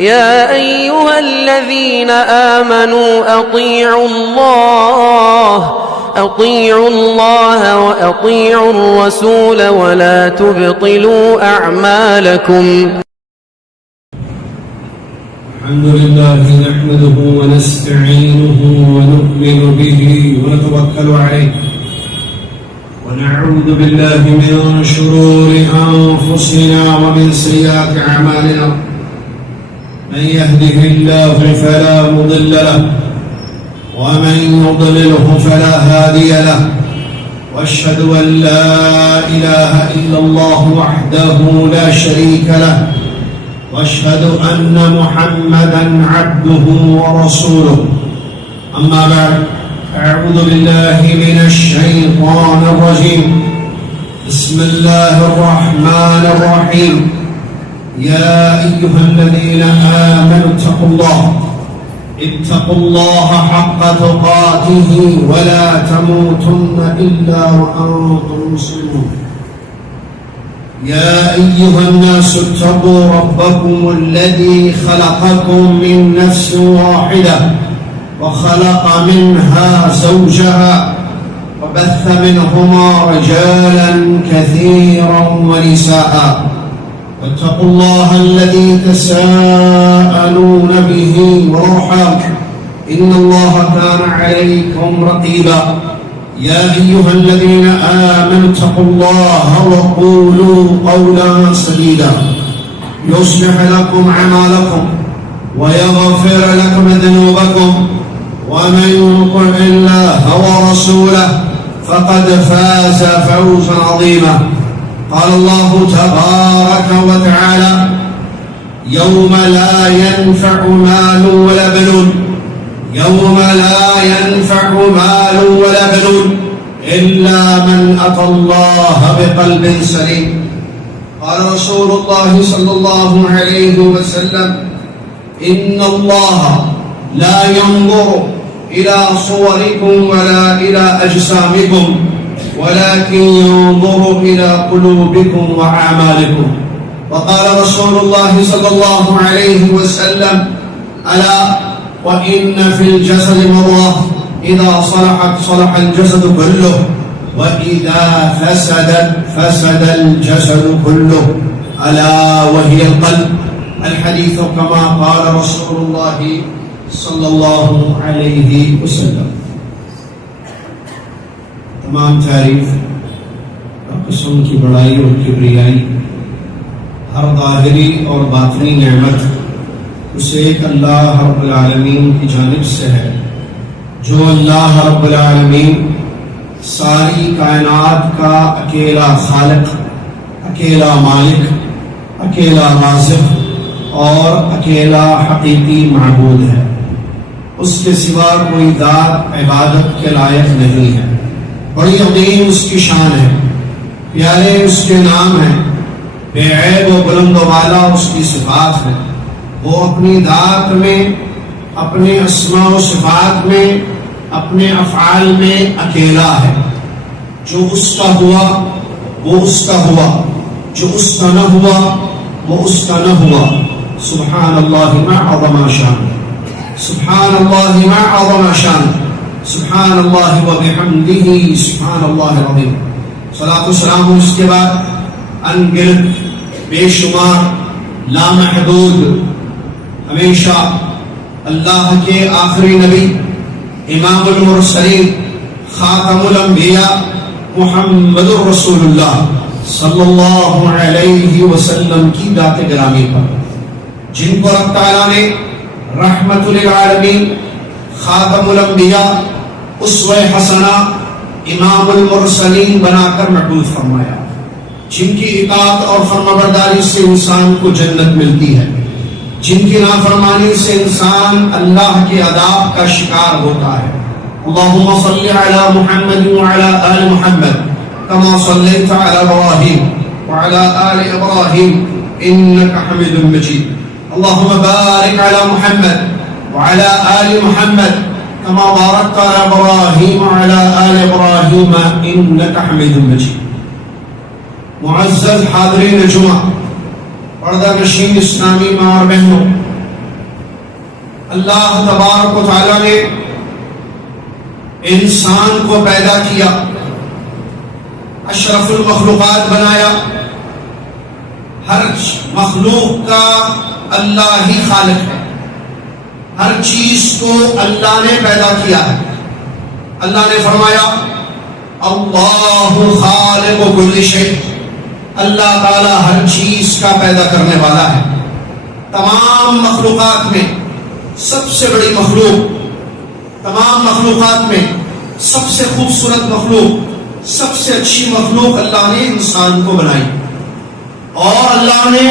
يا أيها الذين آمنوا أطيعوا الله وأطيعوا الرسول ولا تبطلوا أعمالكم. الحمد لله نحمده ونستعينه ونؤمن به ونتوكل عليه ونعوذ بالله من شرور أنفسنا ومن سيئات أعمالنا. من يهده الله فلا مضل له ومن يضلله فلا هادي له، واشهد ان لا اله الا الله وحده لا شريك له، واشهد ان محمدا عبده ورسوله. اما بعد، اعوذ بالله من الشيطان الرجيم. بسم الله الرحمن الرحيم. يا أيها الذين آمنوا اتقوا الله حق تقاته ولا تموتن إلا وأنتم مسلمون. يا أيها الناس اتقوا ربكم الذي خلقكم من نفس واحدة وخلق منها زوجها وبث منهما رجالا كثيرا ونساء. واتقوا الله الذي تساءلون به والأرحام إن الله كان عليكم رقيبا. يا أيها الذين آمنوا اتقوا الله وقولوا قولا سديدا يصلح لكم أعمالكم ويغفر لكم ذنوبكم، ومن يطع الله ورسوله فقد فاز فوزا عظيما. قال الله تبارك وتعالى: يوم لا ينفع مال ولا بنون إلا من أتى الله بقلب سليم. قال رسول الله صلى الله عليه وسلم: إن الله لا ينظر إلى صوركم ولا إلى أجسامكم ولكن ينظر إلى قلوبكم وأعمالكم. وقال رسول الله صلى الله عليه وسلم: ألا وإن في الجسد مضغة إذا صلحت صلح الجسد كله وإذا فسدت فسد الجسد كله ألا وهي القلب. الحديث كما قال رسول الله صلی اللہ علیہ وسلم. تمام تعریف رب قسم کی بڑائی اور کبریائی، ہر ظاہری اور باطنی نعمت اسے ایک اللہ رب العالمین کی جانب سے ہے، جو اللہ رب العالمین ساری کائنات کا اکیلا خالق، اکیلا مالک، اکیلا رازق اور اکیلا حقیقی معبود ہے. اس کے سوا کوئی ذات عبادت کے لائق نہیں ہے. بڑی عظیم اس کی شان ہے، پیارے اس کے نام ہیں، بے عیب و بلند و بالا اس کی صفات ہیں. وہ اپنی ذات میں، اپنے اسماء و صفات میں، اپنے افعال میں اکیلا ہے. جو اس کا ہوا وہ اس کا ہوا، جو اس کا نہ ہوا وہ اس کا نہ ہوا. سبحان اللہ ما عظم شان، سبحان اللہ ما عظم شان، سبحان اللہ و بحمدہ سبحان اللہ العظیم. صلاۃ و سلام اس کے بعد ان گنت بے شمار لامحدود ہمیشہ اللہ کے آخری نبی، امام المرسلین، خاتم الانبیاء، محمد الرسول اللہ صلی اللہ علیہ وسلم کی ذات گرامی پر، جن کو اللہ تعالیٰ نے رحمت للعالمین، خاتم الانبیاء، اسوہ حسنہ، امام المرسلین بنا کر مبعوث فرمایا، جن کی اطاعت اور فرمانبرداری سے انسان کو جنت ملتی ہے، جن کی نافرمانی سے انسان اللہ کے عذاب کا شکار ہوتا ہے. اللہم صلی علی محمد وعلی آل محمد كما صليت على إبراهيم وعلى آل إبراهيم إنك حميد مجيد. اللهم بارك على محمد وعلى آل محمد كما باركت على إبراهيم وعلى آل إبراهيم إنك حميد مجيد. معزز حاضرین جمعہ، پردہ نشین اسلامی ماں اور بہنوں، اللہ تبارک و تعالیٰ نے انسان کو پیدا کیا، اشرف المخلوقات بنایا. ہر مخلوق کا اللہ ہی خالق ہے، ہر چیز کو اللہ نے پیدا کیا ہے. اللہ نے فرمایا اللہ خالق کل شیء، اللہ تعالی ہر چیز کا پیدا کرنے والا ہے. تمام مخلوقات میں سب سے بڑی مخلوق، تمام مخلوقات میں سب سے خوبصورت مخلوق، سب سے اچھی مخلوق اللہ نے انسان کو بنائی. اور اللہ نے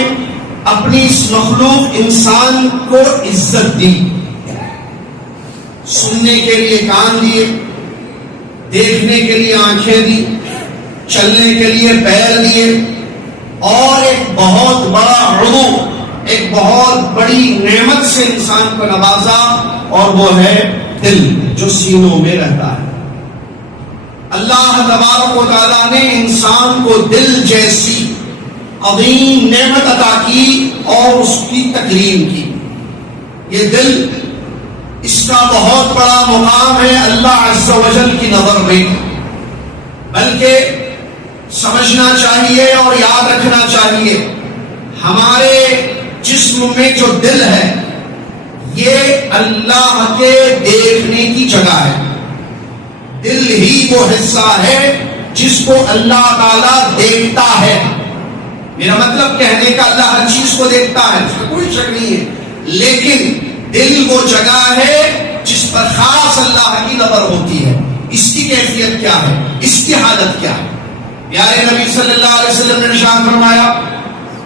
اپنی اس مخلوق انسان کو عزت دی. سننے کے لیے کان دیے، دیکھنے کے لیے آنکھیں دی، چلنے کے لیے پیر دیے، اور ایک بہت بڑا عضو، ایک بہت بڑی نعمت سے انسان کو نوازا، اور وہ ہے دل جو سینوں میں رہتا ہے. اللہ تبارک و تعالیٰ نے انسان کو دل جیسی عظیم نعمت عطا کی اور اس کی تکریم کی. یہ دل، اس کا بہت بڑا مقام ہے اللہ عز و جل کی نظر میں. بلکہ سمجھنا چاہیے اور یاد رکھنا چاہیے، ہمارے جسم میں جو دل ہے یہ اللہ کے دیکھنے کی جگہ ہے. دل ہی وہ حصہ ہے جس کو اللہ تعالیٰ دیکھتا ہے. میرا مطلب کہنے کا اللہ ہر چیز کو دیکھتا ہے، اس میں کوئی شک نہیں ہے، لیکن دل وہ جگہ ہے جس پر خاص اللہ کی نظر ہوتی ہے. اس کی کیفیت کیا ہے، اس کی حالت کیا ہے؟ پیارے نبی صلی اللہ علیہ وسلم نے ارشاد فرمایا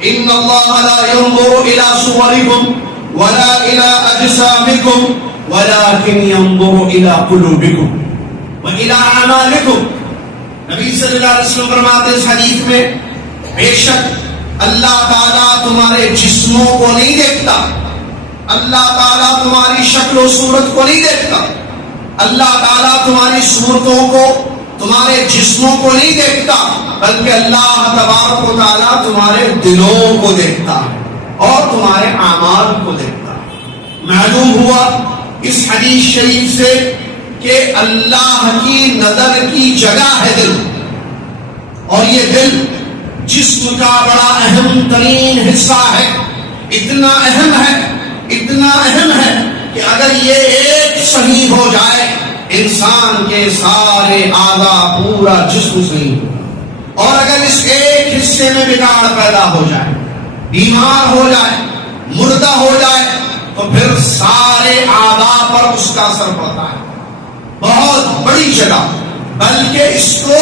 ان اللہ لا ينظر الى صوركم ولا الى اجسامكم ولكن ينظر الى قلوبكم وَإِلَىٰ أَعْمَالِكُمْ. نبی صلی اللہ علیہ وسلم فرماتے اس حدیث میں، بے شک اللہ تعالیٰ تمہارے جسموں کو نہیں دیکھتا، اللہ تعالیٰ تمہاری شکل و صورت کو نہیں دیکھتا، اللہ تعالیٰ تمہاری صورتوں کو، تمہارے جسموں کو نہیں دیکھتا، بلکہ اللہ تبارک و تعالیٰ تمہارے دلوں کو دیکھتا ہے اور تمہارے اعمال کو دیکھتا ہے. معلوم ہوا اس حدیث شریف سے کہ اللہ کی نظر کی جگہ ہے دل، اور یہ دل جسم کا بڑا اہم ترین حصہ ہے. اتنا اہم ہے، اتنا اہم ہے کہ اگر یہ ایک صحیح ہو جائے انسان کے سارے اعضاء، پورا جسم صحیح ہو. اور اگر اس ایک حصے میں بگاڑ پیدا ہو جائے، بیمار ہو جائے، مردہ ہو جائے، تو پھر سارے اعضاء پر اس کا اثر پڑتا ہے. بہت بڑی جگہ، بلکہ اس کو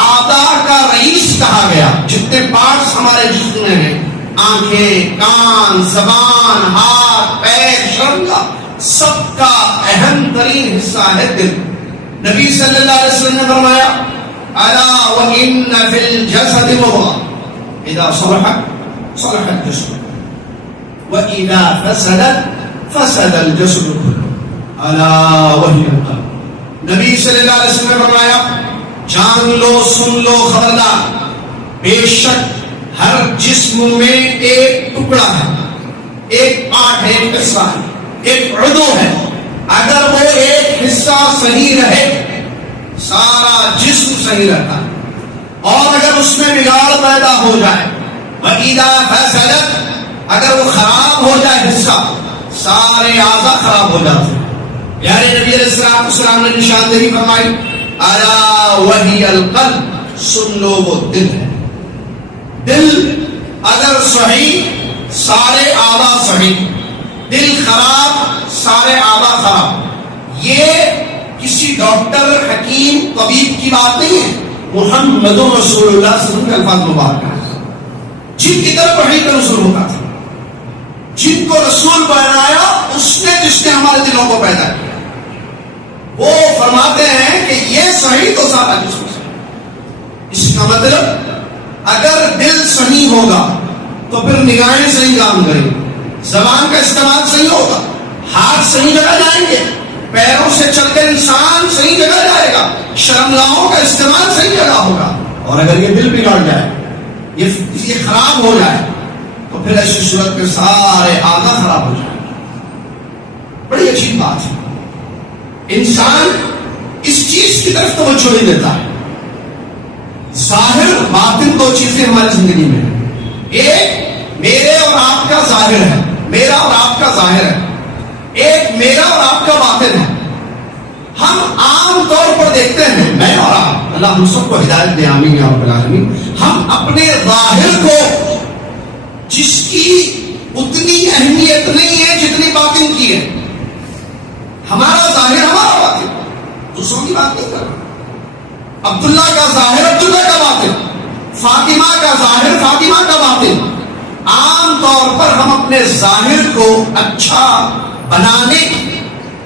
اعضاء کا رئیس کہا گیا. جتنے پارٹس ہمارے جسم میں ہیں، آنکھیں، کان، زبان، ہاتھ، پیر، شرمگاہ، سب کا اہم ترین حصہ ہے دل. نبی صلی اللہ علیہ وسلم نے فرمایا الا وان فی الجسد مضغة اذا صلحت صلح الجسد واذا فسدت فسد الجسد كله الا وهي القلب. نبی صلی اللہ علیہ وسلم نے فرمایا جان لو، سن لو، خبردار، بے شک ہر جسم میں ایک ٹکڑا ہے، ایک پارٹ ہے، ایک حصہ ہے، ایک عضو ہے. اگر وہ ایک حصہ صحیح رہے سارا جسم صحیح رہتا ہے، اور اگر اس میں بگاڑ پیدا ہو جائے، وَإِذَا فَسَدَتْ، اگر وہ خراب ہو جائے حصہ، سارے اعضاء خراب ہو جاتے ہیں. پیارے نبی علیہ السلام نے نشاندہی فرمائی الا وہی القلب، سن لو وہ دل ہے. دل اگر صحیح سارے اعضاء صحیح، دل خراب سارے اعضاء خراب. یہ کسی ڈاکٹر، حکیم، طبیب کی بات نہیں ہے، محمد رسول اللہ صلی اللہ علیہ وسلم کے الفاظ مبارک ہیں، جن کی طرف وحی کا نزول ہوتا تھا، جن کو رسول بنایا اس نے، جس نے ہمارے دلوں کو پیدا کیا. وہ فرماتے ہیں کہ یہ صحیح تو سارا جسم صحیح. اس کا مطلب اگر دل صحیح ہوگا تو پھر نگاہیں صحیح کام کریں، زبان کا استعمال صحیح ہوگا، ہاتھ صحیح جگہ جائیں گے، پیروں سے چل کر انسان صحیح جگہ جائے گا، شرمگاہوں کا استعمال صحیح جگہ ہوگا. اور اگر یہ دل بگڑ جائے، یہ خراب ہو جائے، تو پھر ایسی صورت میں سارے اعضاء خراب ہو جائیں. بڑی عجیب بات ہے، انسان اس چیز کی طرف توجہ نہیں دیتا ہے. ظاہر باطن دو چیزیں ہماری زندگی میں ہیں. ایک میرے اور آپ کا ظاہر ہے، میرا اور آپ کا ظاہر ہے. ایک میرا اور آپ کا باطن ہے. ہم عام طور پر دیکھتے ہیں، میں اور آپ، اللہ ہم سب کو ہدایت دے، آمین یا رب العالمین، ہم اپنے ظاہر کو جس کی اتنی اہمیت نہیں ہے جتنی باطن کی ہے. ہمارا ظاہر ہمارا باطن، دوسروں کی بات نہیں کر رہا. عبداللہ کا ظاہر عبداللہ کا باطن، فاطمہ کا ظاہر فاطمہ کا باطن. عام طور پر ہم اپنے ظاہر کو اچھا بنانے،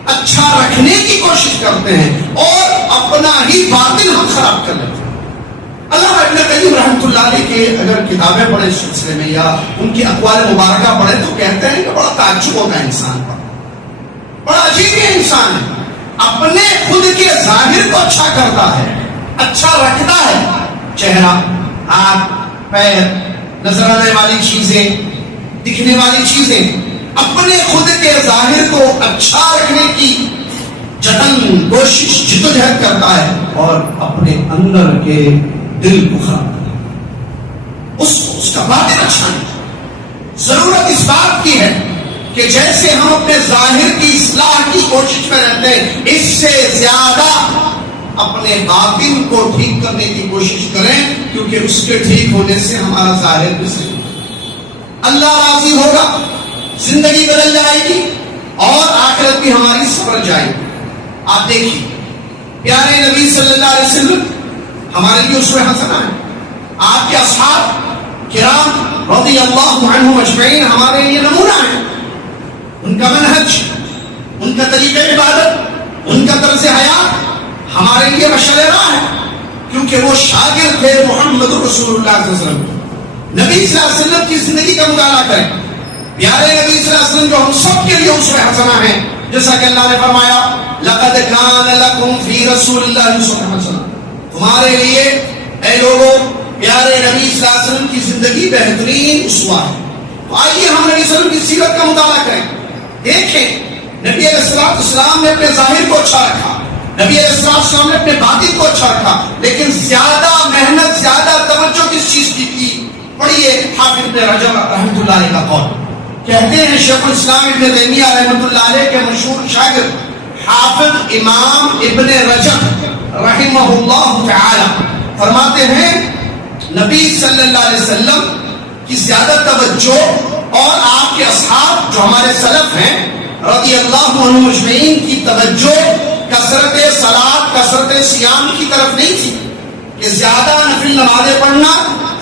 اچھا رکھنے کی کوشش کرتے ہیں اور اپنا ہی باطن ہم خراب کر لیتے ہیں. علامہ ابن قیم رحمۃ اللہ علیہ کے اگر کتابیں پڑھیں اس سلسلے میں یا ان کی اقوال مبارکہ پڑھیں تو کہتے ہیں کہ بڑا تعجب ہوتا ہے انسان پر، بڑا عجیب ہے انسان ہے، اپنے خود کے ظاہر کو اچھا کرتا ہے، اچھا رکھتا ہے، چہرہ، ہاتھ، پیر، نظر آنے والی چیزیں، دکھنے والی چیزیں، اپنے خود کے ظاہر کو اچھا رکھنے کی جتن، کوشش، جدوجہد کرتا ہے اور اپنے اندر کے دل کو خراب کرتا ہے. اس کا باطن اچھا نہیں. ضرورت اس بات کی ہے کہ جیسے ہم اپنے ظاہر کی اصلاح کی کوشش میں رہتے ہیں، اس سے زیادہ اپنے باطن کو ٹھیک کرنے کی کوشش کریں، کیونکہ اس کے ٹھیک ہونے سے ہمارا ظاہر بھی صحیح ہوگا، اللہ راضی ہوگا، زندگی بدل جائے گی اور آخرت بھی ہماری سنور جائے گی. آپ دیکھیے پیارے نبی صلی اللہ علیہ وسلم ہمارے لیے اسوہ حسنہ ہے. آپ کے اصحاب کرام رضی اللہ عنہم اجمعین ہمارے لیے نمونہ ہیں. ان کا منہج، ان کا طریقہ عبادت، ان کا طرز حیات ہمارے لیے مشعل راہ ہے، کیونکہ وہ شاگرد تھے محمد رسول اللہ صلی اللہ علیہ وسلم. نبی صلی اللہ علیہ وسلم کی زندگی کا مطالعہ کریں. پیارے نبی صلی اللہ علیہ وسلم جو ہم سب کے لیے اسوہ حسنہ ہیں، جیسا کہ اللہ نے فرمایا لقد کان لکم فی رسول اللہ اسوہ حسنہ، تمہارے لیے اے لوگوں پیارے نبی صلی اللہ علیہ وسلم کی زندگی بہترین اسوہ ہے. تو آئیے ہم نبی صلی اللہ علیہ وسلم کی سیرت کا مطالعہ کریں. دیکھیں نبی علیہ السلام نے اپنے ظاہر کو اچھا رکھا، نبی علیہ السلام نے اپنے باطن کو اچھا رکھا، لیکن زیادہ محنت، زیادہ توجہ کس چیز کی تھی؟ پڑھیے حافظ ابن رجب رحمۃ اللہ علیہ کا قول. کہتے ہیں شیخ الاسلام ابن تیمیہ رحمۃ اللہ علیہ کے مشہور شاگرد حافظ امام ابن رجب رحمہ اللہ تعالی فرماتے ہیں نبی صلی اللہ علیہ وسلم کی زیادہ توجہ اور آپ کے اصحاب جو ہمارے سلف ہیں رضی اللہ عنہم اجمعین کی توجہ کثرت صلاۃ، کثرت صیام کی طرف نہیں تھی کہ زیادہ نفل نمازیں پڑھنا،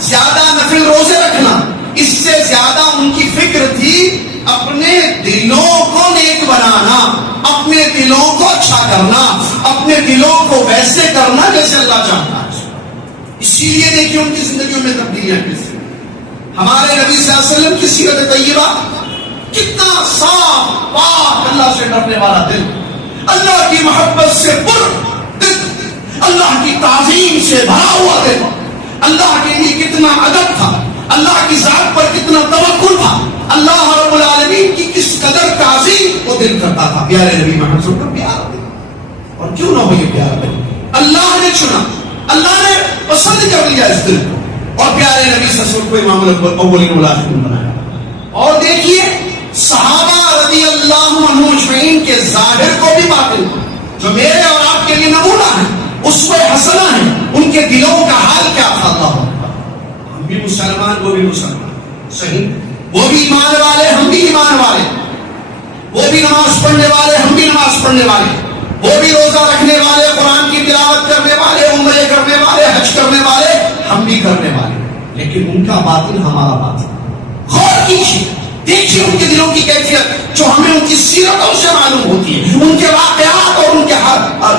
زیادہ نفل روزے رکھنا. اس سے زیادہ ان کی فکر تھی اپنے دلوں کو نیک بنانا، اپنے دلوں کو اچھا کرنا، اپنے دلوں کو ویسے کرنا جیسے اللہ چاہتا ہے. اسی لیے دیکھیے ان کی زندگیوں میں تبدیلیاں کیسے. ہمارے نبی صلی اللہ علیہ وسلم کی سیرت طیبہ کتنا صاف پاک، اللہ سے ڈرنے والا دل، اللہ کی محبت سے پر دل، اللہ کی تعظیم سے بھرا ہوا دل، اللہ کے لیے کتنا ادب تھا، اللہ کی ذات پر کتنا توکل تھا، اللہ رب العالمین کی کس قدر تعظیم وہ دل کرتا تھا. پیارے نبی محمد صلی اللہ علیہ وسلم کا پیارا دل، اور کیوں نہ ہو یہ پیارا دل؟ اللہ نے چنا، اللہ نے پسند کر لیا اس دل کو، اور پیارے نبی صلی اللہ علیہ وسلم کو امام الاولین والآخرین بنایا. اور دیکھیے صحابہ رضی اللہ عنہم اجمعین کے ظاہر کو بھی باطن جو میرے اور آپ کے لیے نمونہ ہے، اسوہ حسنہ ہے. ان کے دلوں کا حال کیا تھا؟ اللہ اکبر. ہم بھی مسلمان، وہ بھی مسلمان، صحیح، وہ بھی ایمان والے، ہم بھی ایمان والے، وہ بھی نماز پڑھنے والے، ہم بھی نماز پڑھنے والے، وہ بھی روزہ رکھنے والے، قرآن کی تلاوت کرنے والے، عمرے کرنے والے، حج کرنے والے، ہم بھی کرنے والے، لیکن ان کا باطن ہمارا باطن. غور کیجیے، دیکھیے ان کے دلوں کی کیفیت جو ہمیں ان کی سیرتوں سے معلوم ہوتی ہے، ان کے واقعات اور ان کے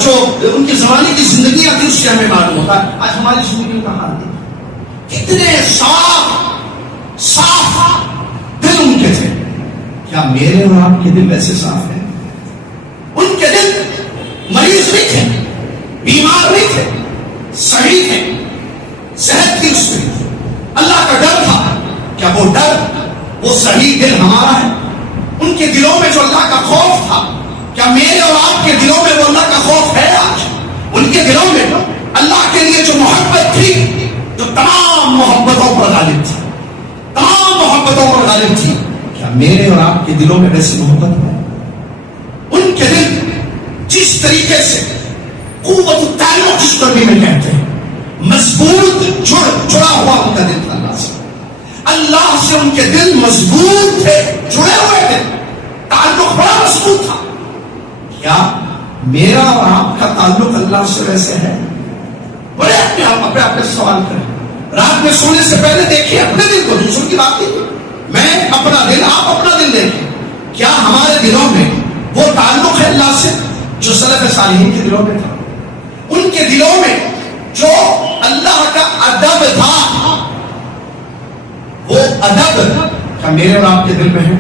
جو ان کے زمانے کی زندگیاں تھی اس سے ہمیں معلوم ہوتا ہے. آج ہماری زندگیوں کا حال دیکھیں، کتنے صاف صاف دل ان کے تھے. کیا میرے اور آپ کے دل ایسے صاف ہیں؟ ان کے دل مریض نہیں تھے، بیمار نہیں تھے، صحیح تھے، صحت تھی اس میں، اللہ کا ڈر تھا. کیا وہ ڈر، وہ صحیح دل ہمارا ہے؟ ان کے دلوں میں جو اللہ کا خوف تھا، کیا میرے اور آپ کے دلوں میں وہ اللہ کا خوف ہے آج؟ ان کے دلوں میں اللہ کے لیے جو محبت تھی، جو تمام محبتوں پر غالب تھی، تمام محبتوں پر غالب تھی، کیا میرے اور آپ کے دلوں میں ویسی محبت ہے؟ ان کے دل جس طریقے سے قوت التعلق جس کو بھی میں کہتے ہیں، مضبوط جڑا ہوا ان کا دل تھا اللہ سے ان کے دل مضبوط تھے، جڑے ہوئے تھے، تعلق بڑا مضبوط تھا۔ کیا میرا اور آپ کا تعلق اللہ سے ویسے ہے؟ بڑے اپنے آپ سے سوال کریں، رات میں سونے سے پہلے دیکھیں اپنے دل کو، دوسروں کی بات نہیں، میں اپنا دل، آپ اپنا دل دیکھیں، کیا ہمارے دلوں میں وہ تعلق ہے اللہ سے جو سلف صالحین کے دلوں میں تھا؟ ان کے دلوں میں جو اللہ کا ادب تھا، وہ ادب کیا میرے اور آپ کے دل میں ہے؟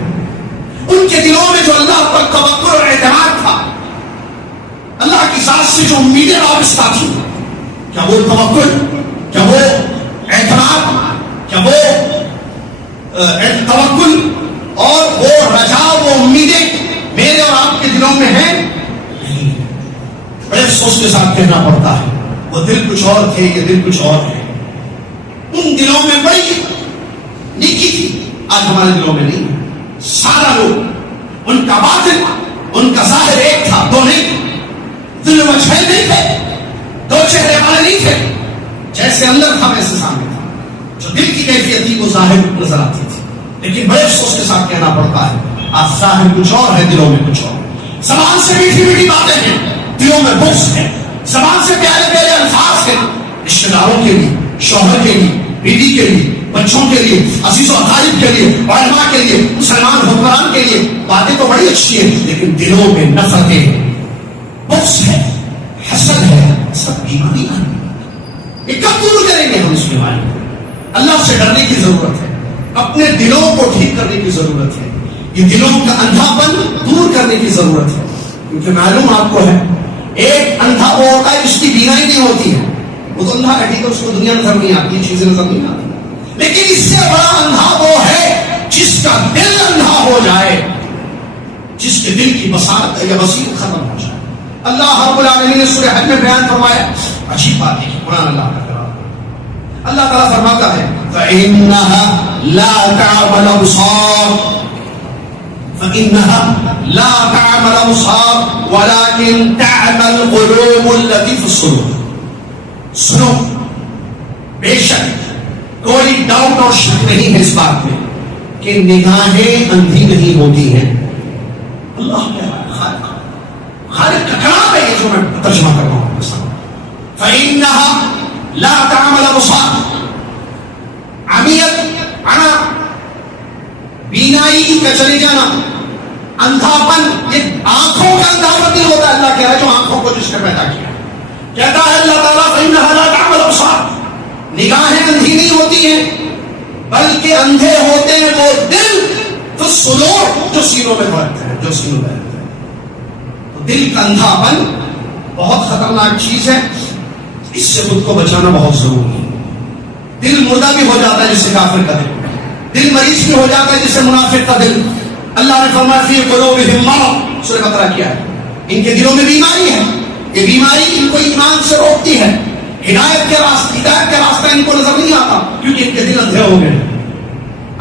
ان کے دلوں میں جو اللہ پر توکل اور اعتماد تھا، اللہ کی ذات سے جو امیدیں وابستہ تھی، کیا وہ توکل، کیا وہ اعتماد، کیا وہ توکل اور وہ رجا، وہ امیدیں میرے اور آپ کے دلوں میں ہیں؟ نہیں۔ بڑے افسوس کے ساتھ کہنا پڑتا ہے، وہ دل کچھ اور تھے، یہ دل کچھ اور ہے۔ ان دلوں میں بڑی نیکی تھی، آج ہمارے دلوں میں نہیں۔ سارا لوگ، ان کا باطن، ان کا ظاہر ایک تھا، دو نہیں، دل میں چھ نہیں تھے، دو چہرے والے نہیں تھے، جیسے اندر تھا ویسے سامنے تھا۔ جو دل کی کیفیت تھی وہ ظاہر نظر آتی تھی، لیکن بڑے افسوس کے ساتھ کہنا پڑتا ہے آج ظاہر کچھ اور ہے، دلوں میں کچھ اور۔ زبان سے میٹھی میٹھی باتیں ہیں، دلوں میں بغض ہے۔ زبان سے پیارے پیارے الفاظ ہیں، رشتے داروں کے لیے، شوہر کے لیے، بیوی کے لیے، بچوں کے لیے، عزیز و اقارب کے لیے، علماء کے لیے، مسلمان حکمران کے لیے، باتیں تو بڑی اچھی ہیں، لیکن دلوں میں نفرتیں، بغض ہے، حسد ہے، سب بیماری ہے۔ یہ کب دور کریں گے ہم اس بیماری کو؟ اللہ سے ڈرنے کی ضرورت ہے، اپنے دلوں کو ٹھیک کرنے کی ضرورت ہے، یہ دلوں کا اندھاپن دور کرنے کی ضرورت ہے، کیونکہ معلوم آپ کو ہے ایک اندھا وہ ہوتا ہے جس کی بینائی نہیں ہوتی ہے، وہ تو اندھا ہے، ٹھیک ہے، اس کو دنیا نظر نہیں آتی، چیزیں نظر نہیں آتی، لیکن اس سے بڑا اندھا وہ ہے جس کا دل اندھا ہو جائے، جس کے دل کی بصارت یا بصیرت ختم ہو جائے۔ اللہ رب العالمین نے سورہ حج میں بیان فرمایا، عجیب بات ہے کہ قرآن اللہ کا کلام، اللہ تعالیٰ فرماتا ہے فَإِنَّهَا لَا تَعْمَلُ الْأَبْصَارُ فَإِنَّهَا لَا تَعْمَلُ الْأَبْصَارُ وَلَكِنْ تَعْمَلُ الْقُلُوبُ الَّتِي فِي الصُّدُورِ۔ سنو، بے شک کوئی ڈاؤٹ اور شک نہیں ہے اس بات میں کہ نگاہیں اندھی نہیں ہوتی ہیں۔ اللہ کہہ رہا ہے، خالق کا کلام ہے یہ جو میں ترجمہ کر رہا ہوں۔ فَإِنَّهَا لَا تَعْمَلُ الْأَبْصَارُ، عمیت، عنا، بینائی کا چلے جانا، اندھاپن، یہ آنکھوں کا اندھاپن نہیں ہوتا۔ اللہ کہہ رہا ہے جو آنکھوں کو جس نے پیدا کیا، کہتا ہے اللہ تعالیٰ فَإِنَّهَا لَا تَعْمَلُ الْأَبْصَارُ، نگاہیں اندھی نہیں ہوتی ہیں بلکہ اندھے ہوتے ہیں وہ دل، تو صدور جو سینوں میں بھرتے ہیں، جو سینوں میں رہتے ہیں۔ تو دل کا اندھاپن بہت خطرناک چیز ہے، اس سے خود کو بچانا بہت ضروری ہے۔ دل مردہ بھی ہو جاتا ہے جس سے کافر کا دل، دل مریض بھی ہو جاتا ہے جس سے منافق کا دل۔ اللہ نے فرمایا فی قلوبہم مرض، سورہ بقرہ کیا ہے، ان کے دلوں میں بیماری ہے، یہ بیماری ان کو ایمان سے روکتی ہے، ہدایت کا راستہ ان کو نظر نہیں آتا کیونکہ ان کے دل اندھے ہو گئے۔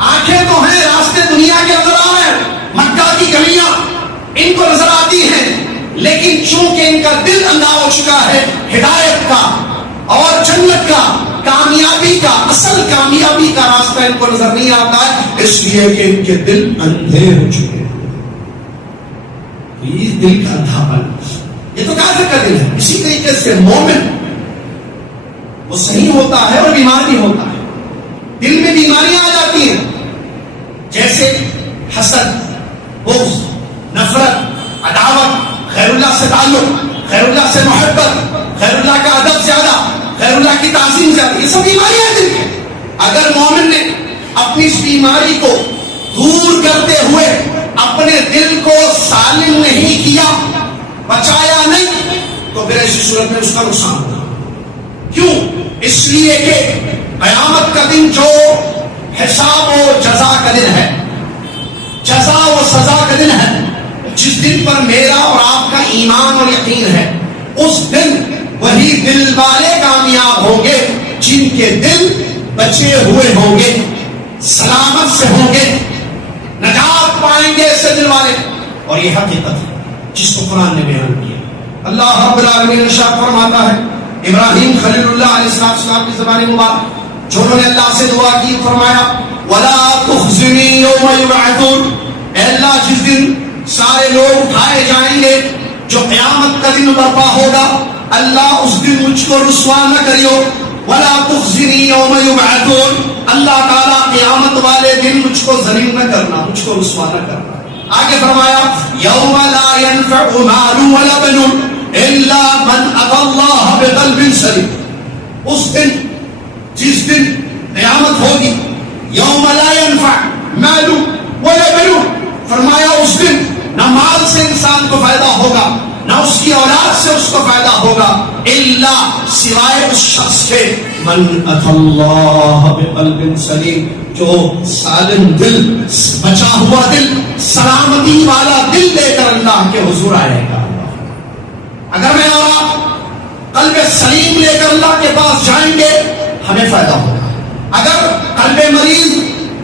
آنکھیں تو ہیں، راستے دنیا کے اندر آ رہے ہیں، مکہ کی گلیاں ان کو نظر آتی ہیں، لیکن چونکہ ان کا دل اندھا ہو چکا ہے ہدایت کا اور جنت کا، کامیابی کا، اصل کامیابی کا راستہ ان کو نظر نہیں آتا ہے، اس لیے کہ ان کے دل اندھے ہو چکے ہیں۔ یہ دل کا اندھاپن، یہ تو کافر کا دل ہے۔ اسی طریقے سے مومن وہ صحیح ہوتا ہے اور بیمار بھی ہوتا ہے، دل میں بیماریاں آ جاتی ہیں، جیسے حسد، بغض، نفرت، عداوت، غیر اللہ سے تعلق، غیر اللہ سے محبت، غیر اللہ کا ادب زیادہ، غیر اللہ کی تعظیم زیادہ، یہ سب بیماریاں دل کی۔ اگر مومن نے اپنی اس بیماری کو دور کرتے ہوئے اپنے دل کو سالم نہیں کیا، بچایا نہیں، تو پھر ایسی صورت میں اس کا نقصان ہوگا۔ کیوں؟ اس لیے کہ قیامت کا دن جو حساب و جزا کا دن ہے، جزا و سزا کا دن ہے، جس دن پر میرا اور آپ کا ایمان اور یقین ہے. اس دن وہی دل والے کامیاب ہوں گے جن کے دل بچے ہوئے ہوں گے، سلامت سے ہوں گے، نجات پائیں گے ایسے دل والے. اور یہ حقیقت ہے جس کو قرآن نے بیان کیا. اللہ رب العالمین ارشاد فرماتا ہے ابراہیم خلیل اللہ علیہ السلام کی زبان مبارک، جو انہوں نے اللہ سے دعا کی، فرمایا وَلَا تُخْزِنِي يَوْمَ يُبْعَثُونَ، اے اللہ جس دن سارے لوگ اٹھائے جائیں گے، جو قیامت کا دن برپا ہوگا، اللہ اس دن مجھ کو رسوا نہ کریو. وَلَا تُخْزِنِي يَوْمَ يُبْعَثُونَ، اللہ تعالیٰ قیامت والے دن مجھ کو ذلیل نہ کرنا، مجھ کو رسوا نہ کرنا. آگے فرمایا یوم لا ينفع مال ولا بنون الا من اتى الله بقلب سلیم، اس دن جس دن قیامت ہوگی، یوم لا ينفع مال ولا بنون، فرمایا اس دن نہ مال سے انسان کو فائدہ ہوگا، نہ اس کی اولاد سے اس کو فائدہ ہوگا، الا سوائے اس شخص کے من اتى الله بقلب سلیم، جو سالم دل، بچا ہوا دل، سلامتی والا دل لے کر اللہ کے حضور آئے گا. اگر میں اور آپ قلب سلیم لے کر اللہ کے پاس جائیں گے ہمیں فائدہ ہوگا. اگر قلب مریض،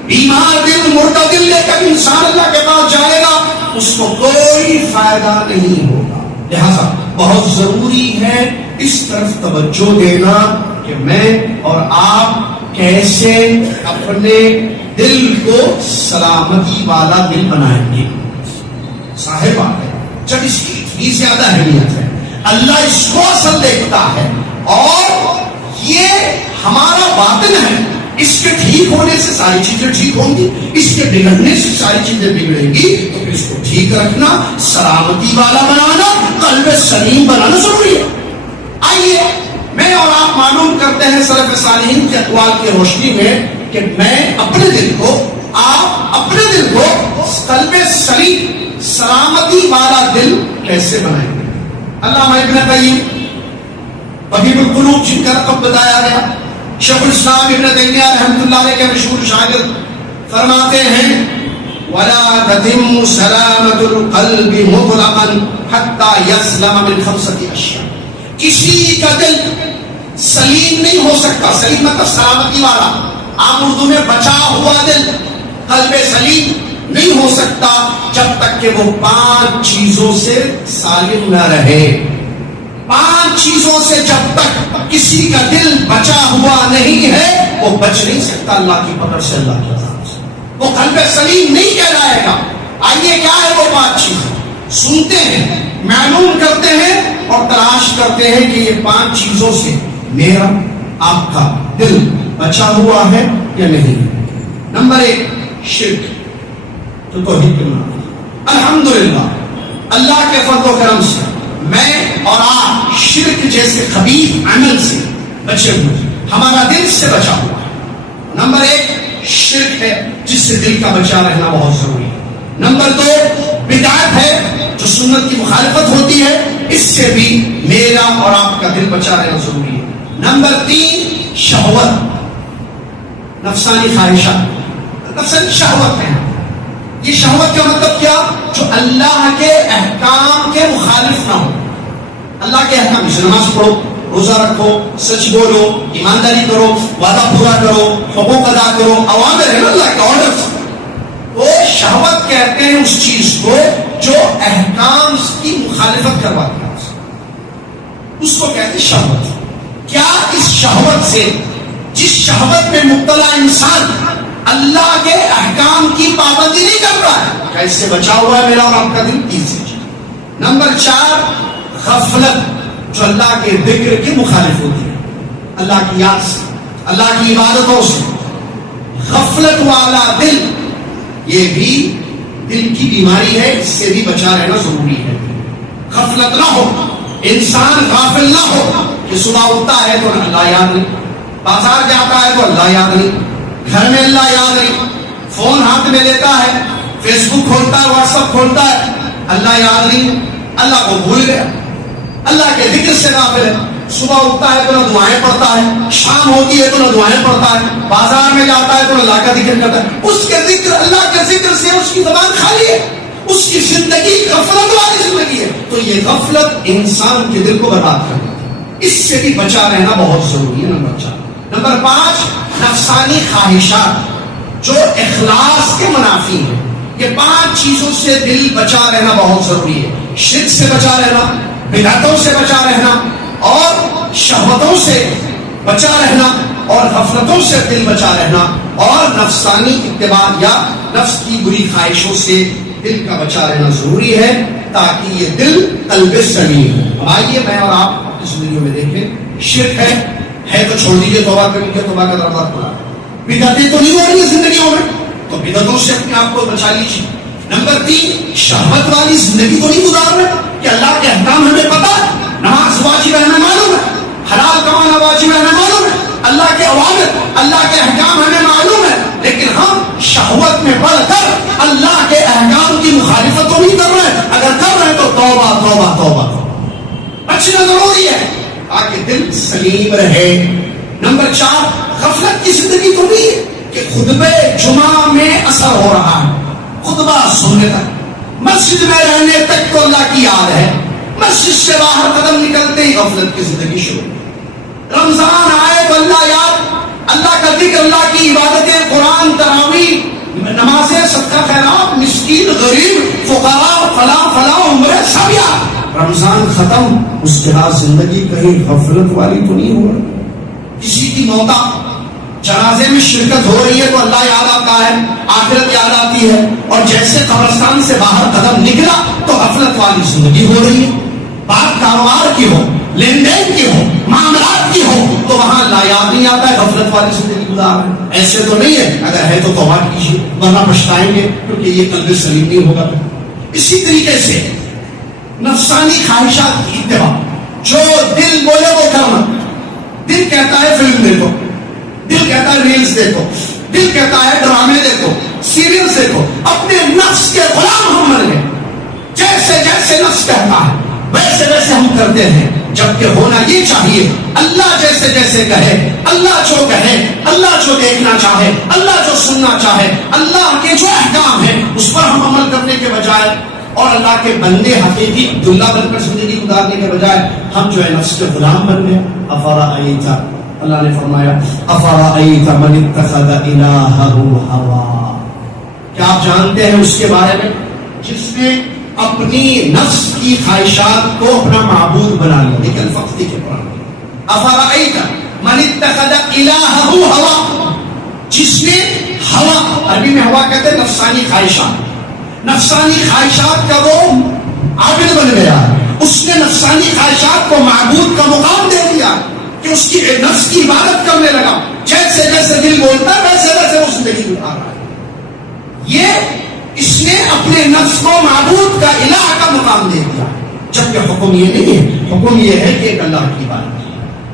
بیمار دل، مردہ دل لے کر انسان اللہ کے پاس جائے گا اس کو کوئی فائدہ نہیں ہوگا. لہذا بہت ضروری ہے اس طرف توجہ دینا کہ میں اور آپ کیسے اپنے دل کو سلامتی والا دل بنائیں گے. صاحب بات ہے، جب اس کی اتنی زیادہ اہمیت ہے، اللہ اس کو اصل دیکھتا ہے اور یہ ہمارا باطن ہے. اس کے ٹھیک ہونے سے ساری چیزیں ٹھیک ہوں گی، اس کے بگڑنے سے ساری چیزیں بگڑیں گی. تو پھر اس کو ٹھیک رکھنا، سلامتی والا بنانا، قلب سلیم بنانا ضروری ہے. آئیے میں اور آپ معلوم کرتے ہیں سلف صالحین کے اقوال کی روشنی میں کہ میں اپنے دل کو، آپ اپنے دل کو قلب سلیم، سلامتی والا دل کیسے بنائیں گے. علامہ ابن قیم طبیب القلوب جن کا لقب بتایا گیا، شیخ الاسلام ابن تیمیہ رحمۃ اللہ علیہ کے مشہور شاگرد فرماتے ہیں وَلَا تَتِمُّ سَلَامَةُ الْقَلْبِ مُطْلَقًا حَتَّى يَسْلَمَ مِنْ خَمْسَةِ أَشْيَاء. کسی کا دل سلیم نہیں ہو سکتا، سلیم مطلب سلامتی والا، عام اردو میں بچا ہوا دل، قلب سلیم نہیں ہو سکتا جب تک کہ وہ 5 چیزوں سے سالم نہ رہے. 5 چیزوں سے جب تک کسی کا دل بچا ہوا نہیں ہے وہ بچ نہیں سکتا اللہ کی پکڑ سے، اللہ کی عذاب سے، وہ قلب سلیم نہیں کہلائے گا. آئیے کیا ہے وہ 5 چیزیں؟ سنتے ہیں، معلوم کرتے ہیں اور تلاش کرتے ہیں کہ یہ 5 چیزوں سے میرا آپ کا دل بچا ہوا ہے یا نہیں. نمبر 1 شرک، تو توحید کے منافق. الحمدللہ اللہ کے فضل و کرم سے میں اور آپ شرک جیسے خبیث عمل سے بچے ہوئے، ہمارا دل سے بچا ہوا ہے. نمبر 1 شرک ہے جس سے دل کا بچا رہنا بہت ضروری ہے. نمبر 2 بدعت ہے جو سنت کی مخالفت ہوتی ہے، اس سے بھی میرا اور آپ کا دل بچا رہنا ضروری ہے. نمبر 3 شہوت، نفسانی خواہشات، نفسانی شہوت ہے. یہ شہوت کا مطلب کیا؟ جو اللہ کے احکام کے مخالف نہ ہو. اللہ کے احکام، نماز پڑھو، روزہ رکھو، سچ بولو، ایمانداری کرو، وعدہ پورا کرو، حقوق ادا کرو، اوامر ہے نا اللہ کا آرڈر. وہ شہوت کہتے ہیں اس چیز کو جو احکام کی مخالفت کرواتی ہے، اس کو کہتے ہیں شہوت. کیا اس شہوت سے، جس شہوت میں مبتلا انسان اللہ کے احکام کی پابندی نہیں کر رہا ہے، کیا اس سے بچا ہوا ہے میرا اور آپ کا دل؟ تیسری. نمبر 4 غفلت، جو اللہ کے ذکر کی مخالف ہوتی ہے، اللہ کی یاد سے، اللہ کی عبادتوں سے. غفلت والا دل یہ بھی دل کی بیماری ہے، اس سے بھی بچا رہنا ضروری ہے. غفلت نہ ہو، انسان غافل نہ ہو کہ صبح اٹھتا ہے تو اللہ یاد نہیں، بازار جاتا ہے تو اللہ یاد نہیں، گھر میں اللہ یاد نہیں، فون ہاتھ میں لیتا ہے، فیس بک کھولتا ہے، واٹس ایپ کھولتا ہے، اللہ یاد نہیں، اللہ کو بھول گیا، اللہ کے ذکر سے غافل ہے. صبح اٹھتا ہے تو نہ دعائیں پڑھتا ہے، شام ہوتی ہے تو نہ دعائیں پڑھتا ہے، بازار میں جاتا ہے تو اللہ کا ذکر کرتا ہے. اس کے ذکر، اللہ کے ذکر سے اس کی زبان خالی ہے، اس کی زندگی غفلت والی زندگی ہے، تو یہ غفلت انسان کے دل کو برباد کر دیتی ہے۔ اس سے بھی بچا رہنا بہت ضروری ہے۔ نمبر 4، نمبر 5، نفسانی خواہشات جو اخلاص کے منافی ہیں۔ یہ 5 چیزوں سے دل بچا رہنا بہت ضروری ہے۔ شرک سے بچا رہنا، بدعتوں سے بچا رہنا، اور شہوتوں سے بچا رہنا، اور غفلتوں سے دل بچا رہنا، اور نفسانی اتباع یا نفس کی بری خواہشوں سے دل کا بچا رہنا ضروری ہے، تاکہ یہ دل قلب سلیم ہو۔ اب آئیے میں اور آپ اپنی زندگیوں میں دیکھیں، شرک ہے تو چھوڑ دیجیے، توبہ کر لیجیے، توبہ کا دروازہ کھلا ہے۔ بدعتیں تو نہیں ہو رہی ہیں زندگیوں میں، تو بدعتوں سے اپنے آپ کو بچا لیجیے۔ نمبر 3، شہوت والی زندگی تو نہیں گزار رہے کہ اللہ کے احکام ہمیں پتہ ہے، نماز واجب ہے ہمیں معلوم ہے، حلال کمانا واجب ہے ہمیں معلوم ہے، اللہ کے اوامر، اللہ کے احکام ہمیں معلوم ہے، لیکن ہم شہوت میں بڑھ کر اللہ کے احکام کی مخالفت تو نہیں کر رہے۔ اگر کر رہے ہیں تو توبہ توبہ توبہ بچنا ضروری ہے تاکہ دل سلیم رہے۔ نمبر 4، غفلت کی زندگی تو نہیں ہے کہ خطبہ جمعہ میں اثر ہو رہا ہے، خطبہ سننے تک، مسجد میں رہنے تک تو اللہ کی یاد ہے، مسجد سے باہر قدم نکلتے ہی غفلت کی زندگی شروع۔ رمضان آئے تو اللہ یاد، اللہ کا ذکر، اللہ کی عبادتیں، قرآن، تراویح، نمازیں، صدقہ خیرات، مسکین، غریب، فقراء، فلاں فلاں عمرے، سب یاد۔ رمضان ختم، اس کے بعد زندگی کہیں غفلت والی تو نہیں ہو رہی۔ کسی کی موتا جنازے میں شرکت ہو رہی ہے تو اللہ یاد آتا ہے، آخرت یاد آتی ہے، اور جیسے قبرستان سے باہر قدم نکلا تو غفلت والی زندگی ہو رہی ہے۔ بات کاروبار کی ہو، لین دین کی ہو، معاملات کی ہو، تو وہاں اللہ یاد نہیں آتا ہے، غفلت والی زندگی گزار رہے ہیں۔ ایسے تو نہیں ہے، اگر ہے تو توبہ کیجیے، ورنہ پچھتائیں گے، کیونکہ یہ قلب سلیم نہیں ہوگا۔ اسی طریقے سے نفسانی خواہشات کی اتباع، جو دل بولے وہ کرنا۔ دل کہتا ہے فلم دیکھو، دل کہتا ہے ریلز دیکھو، دل کہتا ہے ڈرامے دیکھو، سیریلز دیکھو، اپنے نفس کے غلام ہم بن گئے۔ جیسے جیسے نفس کہتا ہے ویسے ویسے ہم کرتے ہیں، جبکہ ہونا یہ چاہیے اللہ جیسے جیسے کہے، اللہ جو کہے، اللہ جو دیکھنا چاہے، اللہ جو سننا چاہے، اللہ کے جو احکام ہیں اس پر ہم عمل کرنے کے بجائے، اور اللہ کے بندے حقیقی عبداللہ بن کر زندگی گزارنے کے بجائے ہم جو ہے نفس کے غلام بن گئے۔ افرأیت، اللہ نے فرمایا افرأیت من اتخذ الہہ ہوا، کیا آپ جانتے ہیں اس کے بارے میں جس نے اپنی نفس کی خواہشات کو اپنا معبود بنا لیا؟ لیکن الفقہ کے قرآن افرأیت من اتخذ الہہ ہوا، جس نے ہوا، عربی میں ہوا کہتے ہیں نفسانی خواہشات، نفسانی خواہشات کا وہ عابد بن گیا، اس نے نفسانی خواہشات کو معبود کا مقام دے دیا کہ اس کی نفس کی عبادت کرنے لگا، جیسے جیسے دل بولتا ہے ویسے ویسے وہ زندگی گزار رہا ہے۔ یہ اس نے اپنے نفس کو معبود کا الہ کا مقام دے دیا، جبکہ حکم یہ نہیں ہے، حکم یہ ہے کہ ایک اللہ کی عبادت ہے۔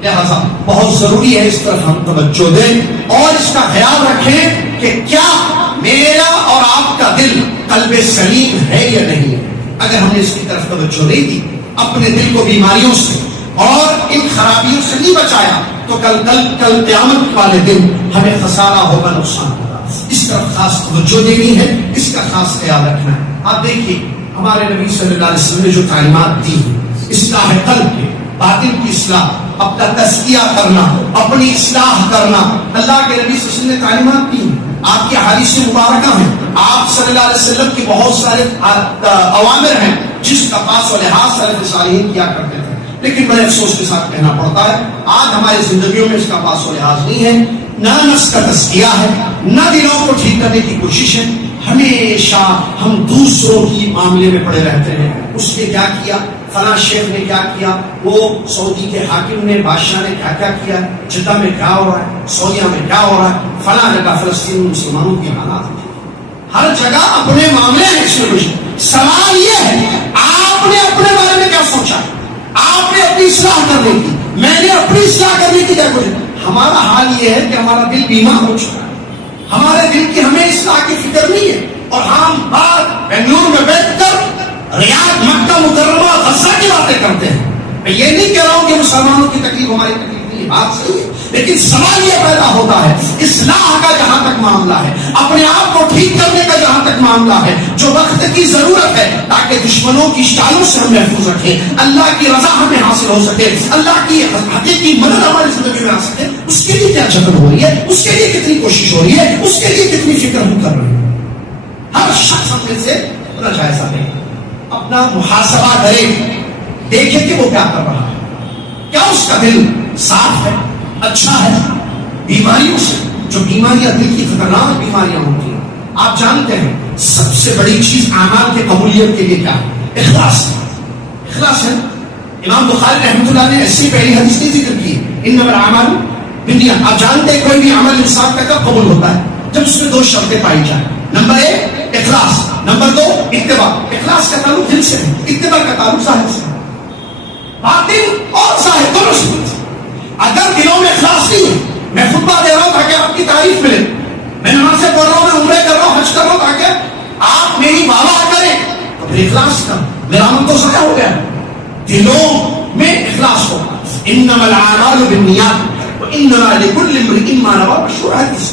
لہذا بہت ضروری ہے اس طرف ہم توجہ دیں اور اس کا خیال رکھیں کہ کیا میرا اور آپ کا دل قلب سلیم ہے یا نہیں ہے۔ اگر ہم نے اس کی طرف توجہ نہیں دی، اپنے دل کو بیماریوں سے اور ان خرابیوں سے نہیں بچایا، تو کل قیامت والے دن ہمیں خسارہ ہوگا، نقصان ہوگا۔ اس طرف خاص توجہ دینی ہے، اس کا خاص خیال رکھنا ہے۔ آپ دیکھیے ہمارے نبی صلی اللہ علیہ وسلم نے جو تعلیمات دی، اصلاح قلب کے، باطن کی اصلاح، اپنا تزکیہ کرنا، اپنی اصلاح کرنا، اللہ کے نبی صلی اللہ علیہ وسلم نے تعلیمات دی۔ آپ کی حدیث مبارکہ ہیں، آپ صلی اللہ علیہ وسلم کی بہت سارے اوامر ہیں جس کا پاس و لحاظ سلف صالحین کیا کرتے تھے، لیکن بڑے افسوس کے ساتھ کہنا پڑتا ہے آج ہماری زندگیوں میں اس کا پاس و لحاظ نہیں ہے، نہ نفس کا تزکیہ ہے، نہ دلوں کو ٹھیک کرنے کی کوشش ہے۔ ہمیشہ ہم دوسروں کی معاملے میں پڑے رہتے ہیں، اس نے کیا کیا، فلاں شیخ نے کیا کیا، وہ سعودی کے حاکم نے، بادشاہ نے کیا کیا کیا، جدہ میں کیا ہو رہا ہے، سعودیہ میں کیا ہو رہا ہے، فلاں جگہ فلسطین میں مسلمانوں کی حالات ہیں۔ ہر جگہ اپنے معاملے ہیں۔ اس میں سوال یہ ہے آپ نے اپنے بارے میں کیا سوچا، آپ نے اپنی اصلاح کرنے کی، میں نے اپنی اصلاح کرنے کی کیا کوشش۔ ہمارا حال یہ ہے کہ ہمارا دل بیمار ہو چکا ہے، ہمارے دل کی ہمیں اصلاح کی فکر نہیں ہے، اور ہم بات بنگلور میں بیٹھ کر ریاض، مکہ مکرمہ، غزہ کی باتیں کرتے ہیں۔ میں یہ نہیں کہہ رہا ہوں کہ مسلمانوں کی تکلیف ہماری تکلیف نہیں ہے، بات صحیح ہے، لیکن سوال یہ پیدا ہوتا ہے اصلاح کا جہاں تک معاملہ ہے، اپنے آپ کو ٹھیک کرنے کا جہاں تک معاملہ معاملہ ہے، جو وقت کی ضرورت ہے تاکہ دشمنوں کی چالوں سے ہم محفوظ رکھیں، اللہ کی رضا ہمیں حاصل ہو سکے، اللہ کی حقیقی مدد ہماری زندگی میں آ سکے، اس کے لیے کیا جتن ہو رہی ہے، اس کے لیے کتنی کوشش ہو رہی ہے، اس کے لیے کتنی فکر ہم کر رہے ہیں. ہر شخص اپنے سے اپنا جائزہ لے، اپنا محاسبہ کرے، دیکھے کہ وہ کیا کر رہا ہے، کیا اس کا دل صاف ہے، اچھا ہے. بیماریوں سے، جو بیماریاں دل کی خطرناک بیماریاں ہوتی ہیں، آپ جانتے ہیں سب سے بڑی چیز اعمال کے قبولیت کے لیے کیا ہے؟ اخلاص. اخلاص ہے. امام بخاری رحمۃ اللہ نے ایسی پہلی حدیث نہیں ذکر کی، انما الاعمال بالنیات. آپ جانتے ہیں کوئی بھی عمل انسان کا کب قبول ہوتا ہے؟ جب اس میں دو شرطیں پائی جائیں. نمبر 1 اخلاص، نمبر 2 اتباع. اخلاص کا تعلق دل سے ہے، اتباع کا تعلق ظاہر سے ہے. باطن اور ظاہر دونوں سے. اگر دلوں میں اخلاص نہیں ہے، میں خطبہ دے رہا ہوں تاکہ آپ کی تعریف ملے، میں نمازیں پڑھ رہا ہوں، میں عمرے کر رہا ہوں، حج کر رہا ہوں تاکہ آپ میری واہ کریں، تو پھر اخلاص کا میرا عمل تو ضائع ہو گیا. دلوں میں اخلاص ہوگا. انما الاعمال بالنیات وانما لكل امرئ ما نوى. مشہور حدیث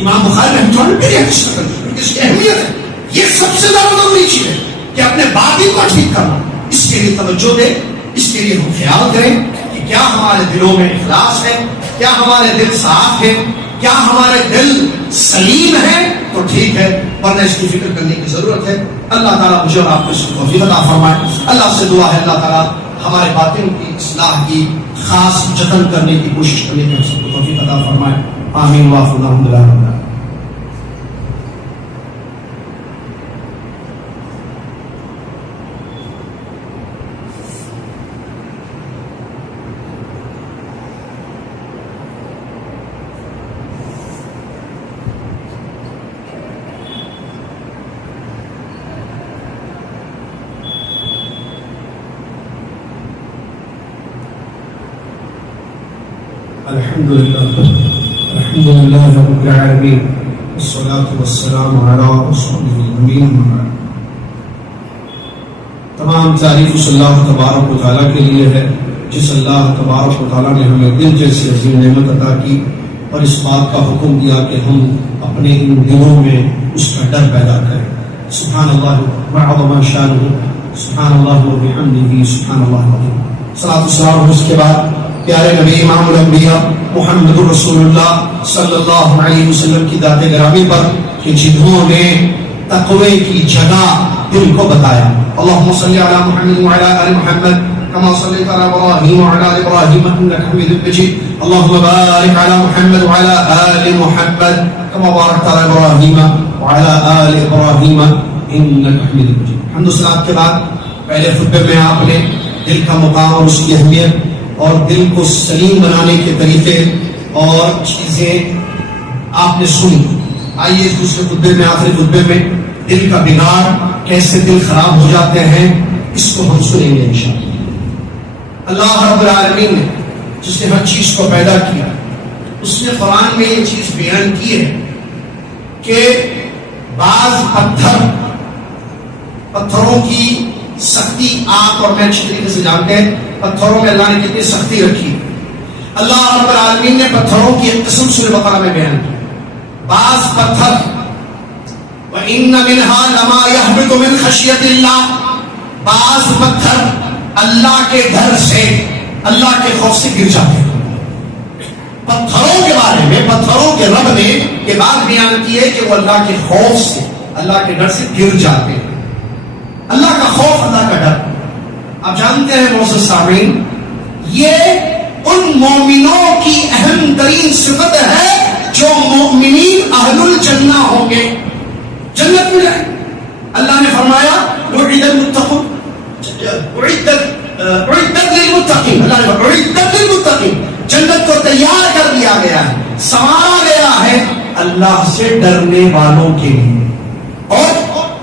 امام بخاری رحمۃ اللہ نے حدیث کی اس کی اہمیت ہے. یہ سب سے زیادہ ضروری چیز ہے کہ اپنے باطن کو ٹھیک کرنا. اس کے لیے توجہ دیں، اس کے لیے ہم خیال کریں کہ کیا ہمارے دلوں میں اخلاص ہے، کیا ہمارے دل صاف ہے، کیا ہمارے دل سلیم ہے، تو ٹھیک ہے، ورنہ اس کی فکر کرنے کی ضرورت ہے. اللہ تعالیٰ مجھے اور آپ کو اس کی توفیق عطا فرمائے. اللہ سے دعا ہے اللہ تعالیٰ ہمارے باطن کی اصلاح کی خاص جتن کرنے کی کوشش کرنے کی ہم سب کو توفیق عطا فرمائے. آمین وآخر الحمد للہ رب العالمین. الحمد لله رب العالمين والصلاة والسلام على رسوله الأمين. تمام تعریف اس اللہ تبارک و تعالیٰ کے لیے ہے جس اللہ تبارک و تعالیٰ نے ہمیں دل جیسی عظیم نعمت عطا کی اور اس بات کا حکم دیا کہ ہم اپنے ان دلوں میں اس کا ڈر پیدا کریں. سبحان اللہ وعظم شانہ، سبحان اللہ وبحمدہ، سبحان اللہ العظیم. صلاۃ والسلام اس کے بعد پیارے نبی امام الانبیاء محمد رسول اللہ صلی اللہ علیہ وسلم کی ذات گرامی پر کہ جنہوں نے تقوی کی جگہ دل کو بتایا. اللہم صلی علی محمد وعلی آل محمد كما صليت على ابراهيم وعلى ال ابراهيم انك حميد مجيد. اللهم بارك على محمد وعلى ال محمد كما باركت على ابراهيم وعلى ال ابراهيم انك حميد مجيد. حمد و صلات کے بعد پہلے خطبے میں آپ نے دل کا مقام اور اس کی اہمیت اور دل کو سلیم بنانے کے طریقے اور چیزیں آپ نے سنی. آئیے دوسرے خطبے میں، آخری خطبے میں دل کا بگاڑ، کیسے دل خراب ہو جاتے ہیں، اس کو ہم سنیں گے انشاءاللہ. اللہ رب العالمین نے جس نے ہر چیز کو پیدا کیا، اس نے قرآن میں یہ چیز بیان کی ہے کہ بعض پتھروں کی سختی آپ اور میں اچھی طریقے سے جانتے ہیں. پتھروں میں اللہ نے کتنی سختی رکھی. اللہ رب العالمین نے پتھروں کی ایک قسم سورہ بقرہ میں بیان کی. بعض پتھر وَإِنَّ مِنْهَا لَمَا يَهْبِطُ مِنْ خَشْيَةِ اللَّهِ، بعض پتھر اللہ کے ڈر سے، اللہ کے خوف سے گر جاتے ہیں. پتھروں کے بارے میں، پتھروں کے رب نے یہ بات بیان کی ہے کہ وہ اللہ کے خوف سے، اللہ کے ڈر سے گر جاتے ہیں. اللہ کا خوف، اللہ کا ڈر. آپ جانتے ہیں معزز سامعین، یہ ان مومنوں کی اہم ترین صفت ہے جو مومنین اہل الجنہ ہوں گے، جنت میں جائیں. اللہ نے فرمایا وعد المتقون، اعدت للمتقین، اللہ نے فرمایا اعدت للمتقین، جنت کو تیار کر دیا گیا ہے، سنوارا گیا ہے اللہ سے ڈرنے والوں کے لیے. اور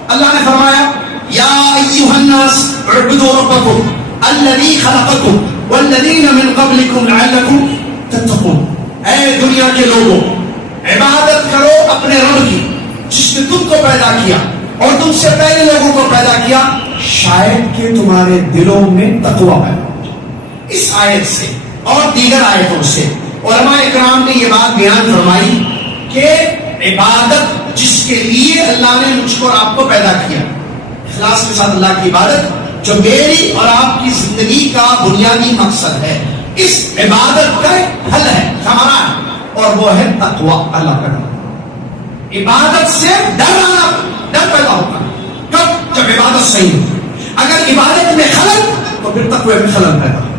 اللہ نے فرمایا یا ایھا الناس اعبدوا ربکم الذی خلقکم والذین من قبلکم لعلکم تتقون. اے دنیا کے لوگوں، عبادت کرو اپنے رب کی جس نے تم کو پیدا کیا اور تم سے پہلے لوگوں کو پیدا کیا، شاید کہ تمہارے دلوں میں تقوی پیدا ہو جائے. اس آیت سے اور دیگر آیتوں سے علماء اکرام نے یہ بات بیان فرمائی کہ عبادت جس کے لیے اللہ نے مجھ کو اور آپ کو پیدا کیا. اخلاص کے ساتھ اللہ کی عبادت جو میری اور آپ کی زندگی کا بنیادی مقصد ہے. اس عبادت کا حل ہے ہمارا اور وہ ہے تقویٰ, اللہ کا ڈر. عبادت سے ڈر آنا, ڈر پیدا ہوتا ہے کب؟ جب عبادت صحیح ہو. اگر عبادت میں خلل تو پھر تقوی میں خلل پیدا ہوگا.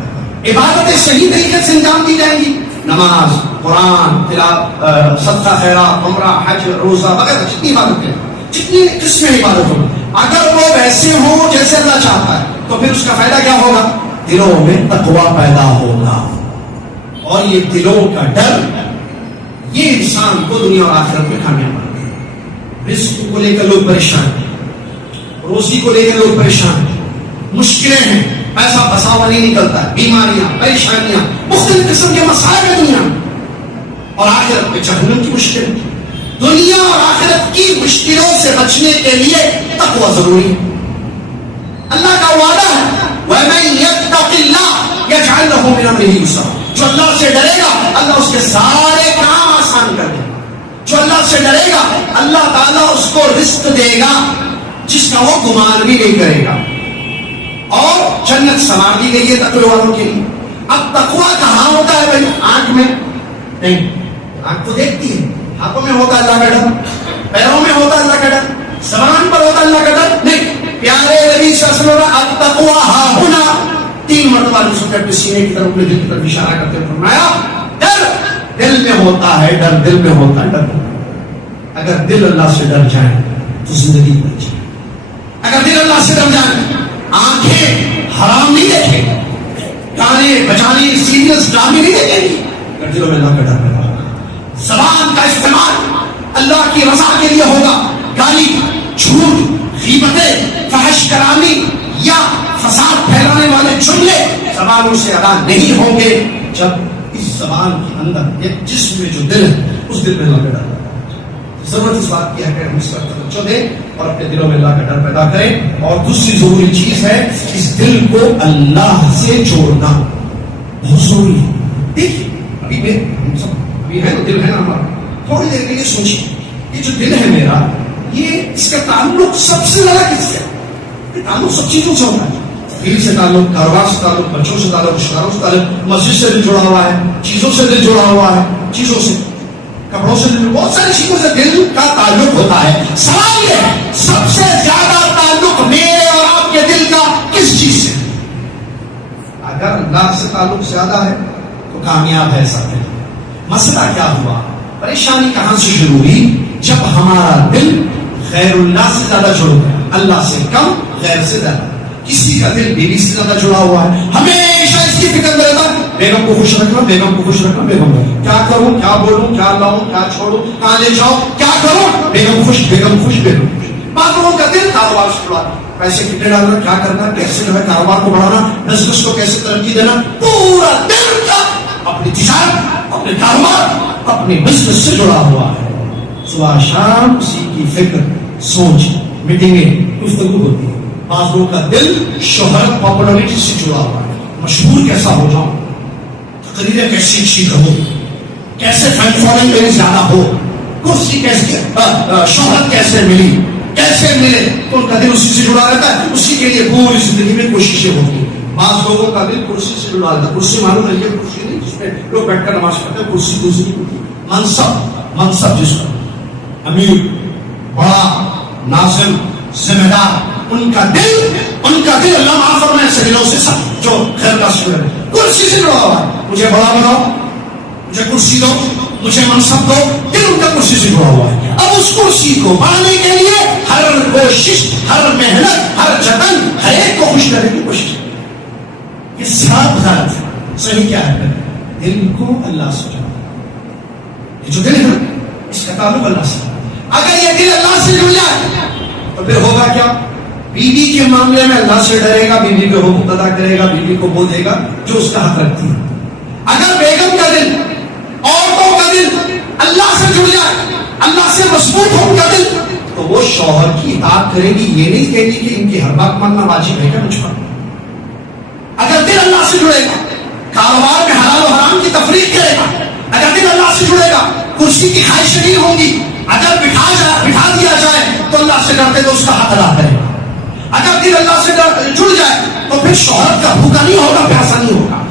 عبادتیں صحیح طریقے سے انجام دی جائیں گی, نماز, قرآن, تلاوت, صدقہ خیرات, عمرہ, حج, روزہ وغیرہ جتنی عبادتیں, جتنی قسمیں عبادت ہو, اگر وہ ویسے ہوں جیسے اللہ چاہتا ہے تو پھر اس کا فائدہ کیا ہوگا؟ دلوں میں تقویٰ پیدا ہوگا. اور یہ دلوں کا ڈر یہ انسان کو دنیا اور آخرت میں کامیاب بناتا ہے. رزق کو لے کر لوگ پریشان ہیں, روزی کو لے کر لوگ پریشان ہیں, مشکلیں ہیں, پیسہ پساوا نہیں نکلتا ہے, بیماریاں, پریشانیاں, مختلف قسم کے مسائل ہیں دنیا میں, اور آخرت میں جہنم کی مشکل. دنیا اور آخرت کی مشکلوں سے بچنے کے لیے تقویٰ ضروری ہے. اللہ کا وعدہ ہے وَمَن يَتَّقِ اللَّهَ يَجْعَلْ لَهُ مِنْ أَمْرِهِ يُسْرًا. جو اللہ سے ڈرے گا اللہ اس کے سارے کام آسان کر دے گا. جو اللہ سے ڈرے گا اللہ تعالیٰ اس کو رزق دے گا جس کا وہ گمان بھی نہیں کرے گا. اور جنت سنوار دی گئی ہے تقوی والوں کے لیے. اب تقویٰ کہاں ہوتا ہے بھائی؟ آنکھ میں نہیں, آنکھ تو دیکھتی ہے, ہاتھوں میں ہوتا اللہ کا ڈر, پیروں میں ہوتا اللہ کا ڈر, زبان پر ہوتا اللہ کا ڈر نہیں. پیارے نبی صلی اللہ علیہ وسلم التقویٰ ہاہنا 3 مرتبہ اپنے سینے کی طرف, اپنے دل کی طرف اشارہ کرتے ہوئے فرمایا ڈر دل میں ہوتا ہے, ڈر دل میں ہوتا ہے, ڈر. اگر دل اللہ سے ڈر جائے تو زندگی بچ جائے. اگر دل اللہ سے ڈر جائے آنکھیں حرام نہیں دیکھیں, گانے بجانے سیریلز ڈرامے نہیں دیکھیں گی. اگر دلوں میں اللہ کا ڈر پیدا ہوگا, زبان کا استعمال اللہ کی رضا کے لیے ہوگا. گالی, جھوٹ, غیبتیں, فحش کرامی یا فساد پھیلانے والے جملے زبانوں سے ادا نہیں ہوں گے. جب اس زبان کے اندر ایک جسم میں جو دل ہے اس دل میں اللہ کا ڈر پیدا ہوگا. ضرورت اس بات کی ہے کہ ہم اس پر توجہ دیں اور اپنے دلوں میں اللہ کا ڈر پیدا کریں. اور دوسری ضروری چیز ہے اس دل کو اللہ سے جوڑنا بہت ضروری ہے. دیکھیے ابھی میں ہم سب ابھی ہے دل ہے نا ہمارا, تھوڑی دیر کے لیے سوچیے یہ جو دل ہے میرا, یہ اس کا تعلق سب سے زیادہ کس سے؟ یہ تعلق سب چیزوں سے ہوتا ہے. دل سے تعلق, کاروبار سے تعلق, بچوں سے تعلق, رشتہ داروں سے تعلق, مسجد سے دل جڑا ہوا ہے, چیزوں سے دل جڑا ہوا ہے, چیزوں سے, کپڑوں سے دل, بہت ساری چیزوں سے دل کا تعلق ہوتا ہے. سوال یہ ہے سب سے زیادہ تعلق میرے اور آپ کے دل کا کس چیز سے؟ اگر اللہ سے تعلق زیادہ ہے تو کامیاب ہے سب. مسئلہ کیا ہوا, پریشانی کہاں سے شروع ہوئی؟ جب ہمارا دل غیر اللہ سے زیادہ جڑ گیا, اللہ سے کم, غیر سے زیادہ. کسی کا دل بیوی سے زیادہ جڑا ہوا ہے, ہمیشہ اس کی فکر میں رہتا ہے بیگم کو خوش رکھنا, بیگم کو خوش رکھنا, بیگم کو کیا کروں, کیا بولوں, کیا لاؤں, کیا چھوڑوں, کہاں لے جاؤں, کیا کروں, بیگم خوش, بیگم خوش, بیگم خوش. بعض لوگوں کا دل کاروبار سے جڑا, پیسے کتنے ڈالنا, کیا کرنا, کیسے جو ہے کاروبار کو بڑھانا, بزنس کو کیسے ترقی دینا, پورا دل کا اپنی تجارت, اپنے کاروبار, اپنے بزنس سے جڑا ہوا ہے. صبح شام اسی کی فکر, سوچ, میٹنگیں, گفتگو ہوتی ہے. بعض لوگوں کا دل شہرت, پاپولرٹی سے جڑا ہوا ہے, مشہور کیسا ہو جاؤں, تقریریں کیسی اچھی کروں, کیسے فین فالوئنگ میری زیادہ ہو, کرسی کیسے, شہرت کیسے ملی, کیسے ملے, تو ان کا دل اسی سے جڑا رہتا ہے. اسی کے لیے پوری زندگی میں کوششیں ہوتی ہیں. بعض لوگوں کا دل کرسی سے جڑا رہتا ہے. کرسی معلوم ہے یہ کرسی نہیں جس پہ لوگ بیٹھ کر نماز پڑھتے ہیں, کرسی دوسری ہوتی ہے. منصب جس کا امیر, بڑا, ناظم, ذمہ دار, ان کا دل اللہ معاف فرمائے ایسے دلوں سے سب جو خیر کا شکر ہے کرسی سے جڑا ہوا ہے. مجھے بڑا بناؤ, مجھے کرسی دو, مجھے منصب دو, دل ان کا کرسی سے جڑا ہوا ہے. اب اس کرسی کو پانے کے لیے ہر کوشش, ہر محنت, ہر جتن, ہر ایک کو خوش کرنے کی کوشش. یہ سب غلط ہے. صحیح کیا ہے؟ دل کو اللہ سے جڑا. یہ جو دل ہے نا اس کا تعلق اللہ سے. اگر یہ دل اللہ سے جڑ جائے تو پھر ہوگا کیا؟ بیوی کے معاملے میں اللہ سے ڈرے گا, بیوی کے حقوق ادا کرے گا, بیوی کو وہ دے گا جو اس کا حق رکھتی ہے. اگر بیگم کا دل, عورتوں کا دل اللہ سے جڑ جائے, اللہ سے مضبوط ہو ان کا دل, تو وہ شوہر کی اطاعت کرے گی, یہ نہیں کہے گی کہ ان کی ہر بات ماننا واجب ہے کیا مجھ پر. اگر دل اللہ سے جڑے گا, کاروبار میں حلال و حرام کی تفریق کرے گا. اگر دل اللہ سے جڑے گا, کرسی کی خواہشیں نہیں ہوں گی, اگر بٹھا دیا جائے تو اللہ سے ڈرتے تو اس کا حق ادا کرے گا. اگر دل اللہ سے جڑ جائے تو پھر شہرت کا بھوکا نہیں ہوگا, پیاسا نہیں ہوگا.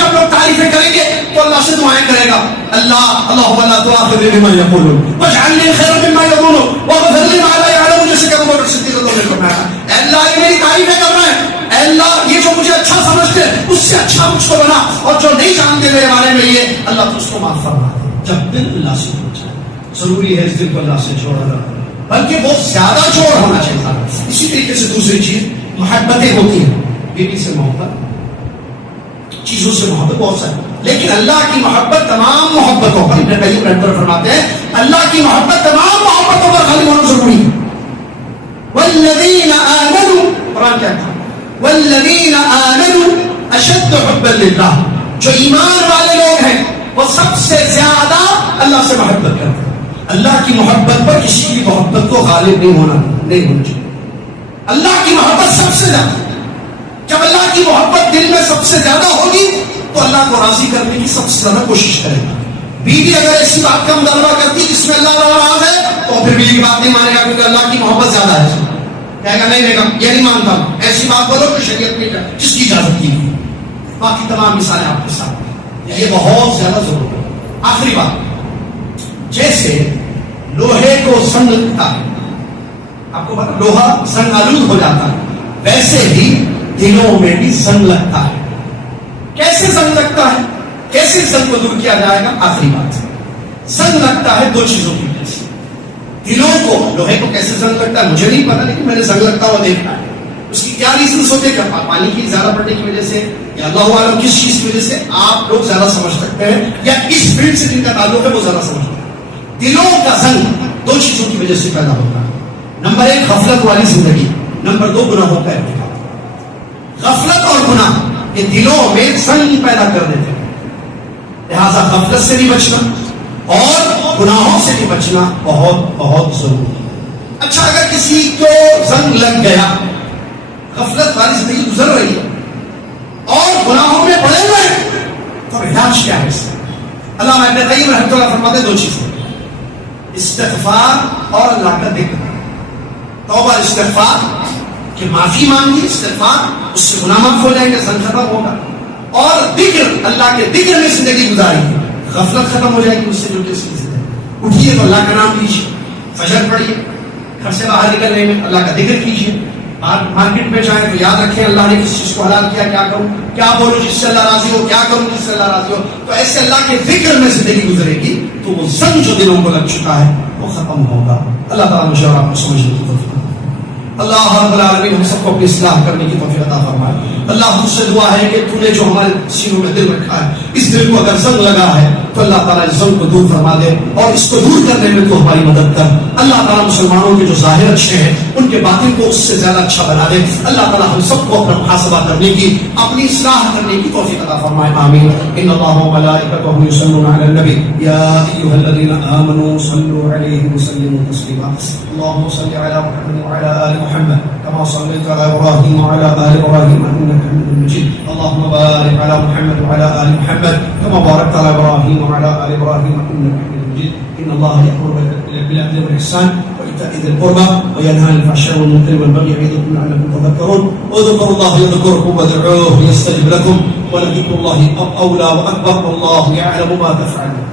جب لوگ تعریفیں کریں گے تو اللہ سے دعائیں کرے گا, اللہم لا تؤاخذنی بما یقولون واجعلنی خیرا مما یظنون واغفر لی ما لا یعلمون, جیسے کہ ابو بکر صدیق رضی اللہ عنہ نے فرمایا, اے اللہ یہ میری تعریفیں کر رہے ہیں, اے اللہ یہ جو مجھے اچھا سمجھتے ہیں اس سے اچھا مجھ کو بنا, اور جو نہیں جانتے میرے بارے میں یہ اللہ تو اس کو معاف فرما دے. جب دل اللہ سے جڑ جائے, ضروری ہے اس دل کو اللہ سے جوڑنا, بلکہ وہ زیادہ جوڑ ہونا چاہیے. اسی طریقے سے دوسری چیز محبتیں ہوتی ہیں, بیوی سے محبت, چیزوں سے محبت بہت ساری, لیکن اللہ کی محبت تمام محبتوں پر, ابن قیم رحمۃ اللہ فرماتے ہیں اللہ کی محبت تمام محبتوں پر غالب ہونا ضروری ہے. والذین آمنوا, قرآن کیا تھا, والذین آمنوا اشد حبا للہ, جو ایمان والے لوگ ہیں وہ سب سے زیادہ اللہ سے محبت کرتے ہیں. اللہ کی محبت پر کسی کی محبت کو غالب نہیں ہونا چاہیے. اللہ کی محبت سب سے زیادہ, جب اللہ کی محبت دل میں سب سے زیادہ ہوگی تو اللہ کو راضی کرنے کی سب سے زیادہ کوشش کرے گا. بیوی اگر ایسی بات کا مطالبہ کرتی جس میں اللہ ناراض ہے تو پھر بیوی کی بات نہیں مانے گا, کیونکہ اللہ کی محبت زیادہ ہے. کہے گا نہیں بیگم یہ نہیں مانتا ہوں, ایسی بات بولو کہ شریعت میں جس کی اجازت کی گئی. باقی تمام مثالیں آپ کے ساتھ, یہ بہت زیادہ ضروری ہے. آخری بات, جیسے لوہے کو زنگ لگتا ہے, آپ کو پتا لوہا زنگ آلود ہو جاتا ہے, ویسے ہی دلوں میں بھی زنگ لگتا ہے. کیسے زنگ لگتا ہے, کیسے زنگ کو دور کیا جائے گا؟ آخری بات, زنگ لگتا ہے دو چیزوں کی وجہ سے. دلوں کو, لوہے کو کیسے زنگ لگتا ہے مجھے نہیں پتا, لیکن میں نے زنگ لگتا ہوا دیکھا ہے. اس کی کیا ریزنس ہوتے ہیں, کیا پانی کی زیادہ پڑنے کی وجہ سے, یا اللہ عالم کس چیز کی وجہ سے, آپ لوگ زیادہ سمجھ سکتے ہیں, یا اس فیلڈ سے جن کا تعلق ہے وہ زیادہ سمجھتے ہیں. دلوں کا زنگ دو چیزوں کی وجہ سے پیدا ہوتا ہے. نمبر ایک غفلت والی زندگی, نمبر دو گناہوں کا ارتکاب. غفلت اور گناہ یہ دلوں میں زنگ پیدا کر دیتے ہیں, لہذا غفلت سے بھی بچنا اور گناہوں سے بھی بچنا بہت بہت ضروری ہے. اچھا, اگر کسی کو زنگ لگ گیا, غفلت والی زندگی گزر رہی ہے اور گناہوں میں پڑے ہوئے ہیں, تو علاج کیا ہے اس سے؟ علامہ ابن قیم رحمۃ اللہ فرماتے ہیں دو چیزیں, استغفار اور اللہ کا ذکر. توبہ استغفار کہ معافی مانگی, استغفار اس سے گناہ معاف ہو جائیں گے, زنگ ختم ہوگا, اور ذکر, اللہ کے ذکر میں زندگی گزاری, غفلت ختم ہو جائے گی اس سے جو کسی زندگی. اٹھیے تو اللہ کا نام لیجیے, فجر پڑھیے, گھر سے باہر نکلنے میں اللہ کا ذکر کیجیے, مارکیٹ میں جائیں تو یاد رکھیں اللہ نے کس چیز کو حلال کیا, کیا کروں, کیا بولوں جس سے اللہ راضی ہو, کیا کروں جس سے اللہ راضی ہو. تو ایسے اللہ کے ذکر میں زندگی گزرے گی تو وہ زنگ جو دلوں کو لگ چکا ہے وہ ختم ہوگا. اللہ تعالیٰ مجھے اور آپ کو سمجھنے کی توفیق. اللہ رب العالمین ہم سب کو اپنی اصلاح کرنے کی توفیق عطا فرمائے. اللہ مجھ سے دعا ہے کہ تو نے جو ہمارے سینوں میں دل رکھا ہے, اس دل کو اگر زنگ لگا ہے تو اللہ تعالیٰ اس زنگ کو دور فرما دے, اور اس کو دور کرنے میں تو ہماری مدد کر. اللہ تعالیٰ مسلمانوں کے جو ظاہر اچھے ہیں ان کے باطن کو اس سے زیادہ اچھا بنا دے. اللہ تعالیٰ ہم سب کو اپنا محاسبہ کرنے کی, اپنی اصلاح کرنے کی توفیق عطا فرمائے. آمین. ان اللہ و ملائکتہ یصلون علی النبی یا ایھا الذین آمنوا صلوا علیہ وسلموا تسلیما. اللهم صل على محمد وعلى آل محمد كما صليت على إبراهيم وعلى آل إبراهيم إنك حميد مجيد. اللهم بارك على محمد وعلى آل محمد كما باركت على إبراهيم وعلى آل إبراهيم إنك حميد مجيد. إن الله يأمر بالعدل والإحسان وإيتاء ذي القربى وينهى عن الفحشاء والمنكر والبغي يعظكم لعلكم تذكرون. اذكروا الله يذكركم وادعوه يستجب لكم ولذكر الله أولى وأكبر والله يعلم ما تفعلون.